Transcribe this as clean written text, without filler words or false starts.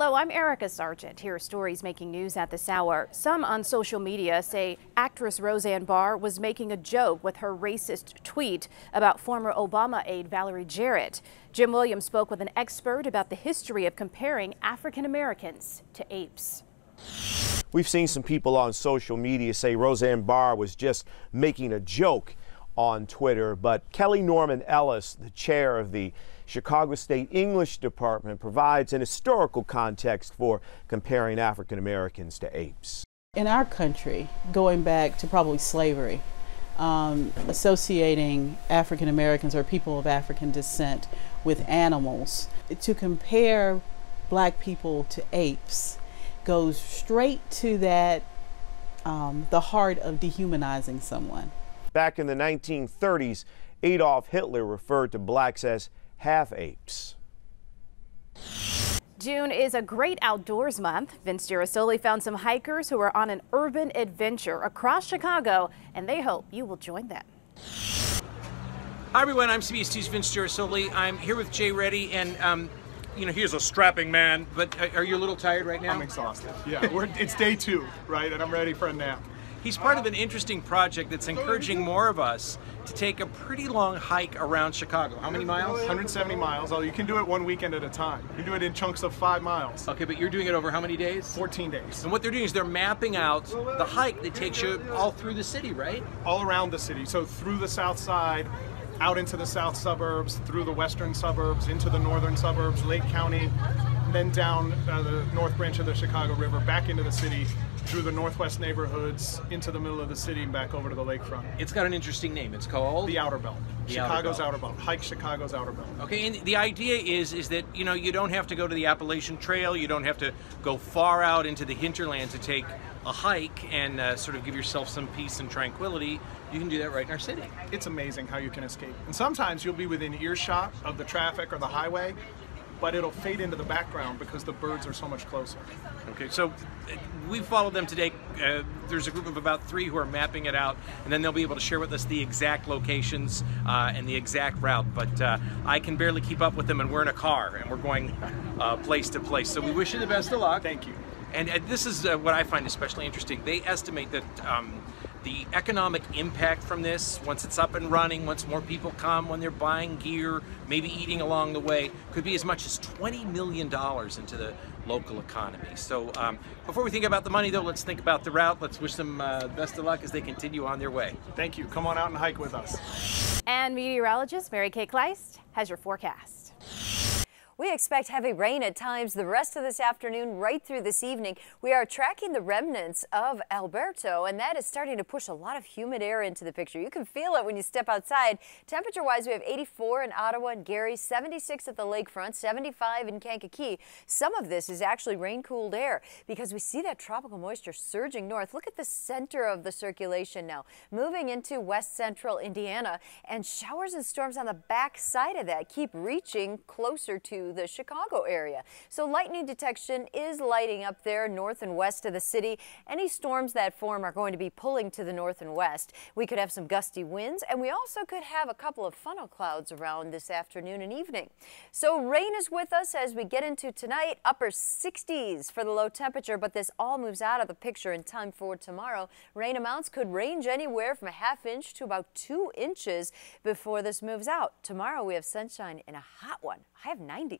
Hello, I'm Erica Sargent. Here are stories making news at this hour. Some on social media say actress Roseanne Barr was making a joke with her racist tweet about former Obama aide Valerie Jarrett. Jim Williams spoke with an expert about the history of comparing African Americans to apes. We've seen some people on social media say Roseanne Barr was just making a joke on Twitter, but Kelly Norman Ellis, the chair of the Chicago State English Department, provides an historical context for comparing African Americans to apes. In our country, going back to probably slavery, associating African Americans or people of African descent with animals, to compare black people to apes goes straight to that, the heart of dehumanizing someone. Back in the 1930s, Adolf Hitler referred to blacks as half-apes. June is a great outdoors month. Vince Girasoli found some hikers who are on an urban adventure across Chicago, and they hope you will join them. Hi everyone, I'm CBS 2's Vince Girasoli. I'm here with Jay Reddy, and you know, he's a strapping man, but are you a little tired right now? I'm exhausted. Yeah, it's day 2, right, and I'm ready for a nap. He's part of an interesting project that's encouraging more of us to take a pretty long hike around Chicago. How many miles? 170 miles. Oh, you can do it one weekend at a time. You do it in chunks of 5 miles. Okay, but you're doing it over how many days? 14 days. And what they're doing is they're mapping out the hike that takes you all through the city, right? All around the city. So through the south side, out into the south suburbs, through the western suburbs, into the northern suburbs, Lake County, then down the north branch of the Chicago River, back into the city, through the northwest neighborhoods, into the middle of the city, and back over to the lakefront. It's got an interesting name. It's called? The Outer Belt. Chicago's Outer Belt. Hike Chicago's Outer Belt. Okay, and the idea is that, you know, you don't have to go to the Appalachian Trail, you don't have to go far out into the hinterland to take a hike and sort of give yourself some peace and tranquility. You can do that right in our city. It's amazing how you can escape. And sometimes you'll be within earshot of the traffic or the highway, but it'll fade into the background because the birds are so much closer. Okay, so we followed them today. There's a group of about 3 who are mapping it out, and then they'll be able to share with us the exact locations and the exact route. But I can barely keep up with them, and we're in a car, and we're going place to place. So we wish you the best of luck. Thank you. And this is what I find especially interesting. They estimate that the economic impact from this, once it's up and running, once more people come, when they're buying gear, maybe eating along the way, could be as much as $20 million into the local economy. So before we think about the money, though, let's think about the route. Let's wish them best of luck as they continue on their way. Thank you. Come on out and hike with us. And meteorologist Mary Kay Kleist has your forecast. We expect heavy rain at times the rest of this afternoon right through this evening. We are tracking the remnants of Alberto, and that is starting to push a lot of humid air into the picture. You can feel it when you step outside. Temperature-wise, we have 84 in Ottawa and Gary, 76 at the lakefront, 75 in Kankakee. Some of this is actually rain-cooled air because we see that tropical moisture surging north. Look at the center of the circulation now, moving into west central Indiana, and showers and storms on the back side of that keep reaching closer to the Chicago area. So lightning detection is lighting up there north and west of the city. Any storms that form are going to be pulling to the north and west. We could have some gusty winds, and we also could have a couple of funnel clouds around this afternoon and evening. So rain is with us as we get into tonight. Upper 60s for the low temperature, but this all moves out of the picture in time for tomorrow. Rain amounts could range anywhere from a ½ inch to about 2 inches before this moves out. Tomorrow we have sunshine and a hot one. I have 90.